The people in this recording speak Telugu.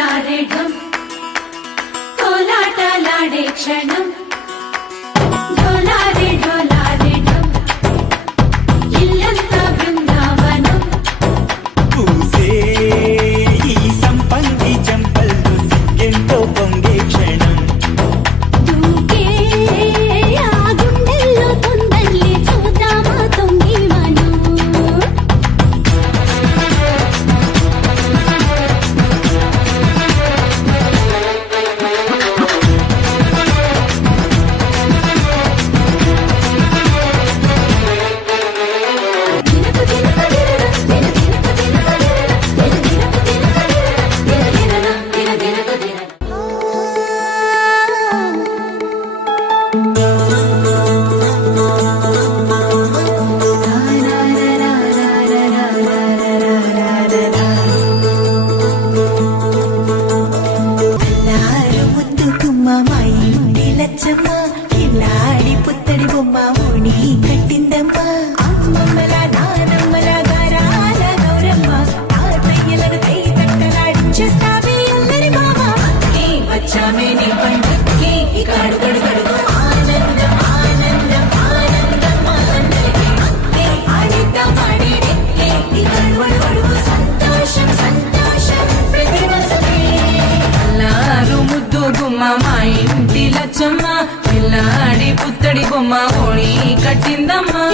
డోలారే ఢమ్ కోలాటలాడే క్షణం డోలారే డోలారే ఢమ్ ఇల్లంతా బృందావనం పూసే ఈ సంపంగి చెంపల్లో సిగ్గెంతో పొంగే క్షణం దూకే ఆ గుండెల్లో తొందరలే చూద్దామా తొంగి మనం కిల్లాడి పుత్తడి బొమ్మ ఓణి కట్టిందమ్మా అమ్మమ్మల నానమ్మల గారాల గౌరమ్మ తాతయ్యలను కై తట్టలాడించేస్తావే అందరి మామ వచ్చామే నీ పండుగకి ఇక అడుగడుగడుగు ఆనందం ఆనందం ఆనందం అందరికీ ఆడిద్దాం ఆడేడే ఇక అడుగడుగు సంతోషం సంతోషం ప్రతిరోజే అల్లారు ముద్దు గుమ్మ మా ఇంటి లచ్చమ్మ పిల్లాడి పుత్తడి బొమ్మ ఓణి కట్టిందమ్మా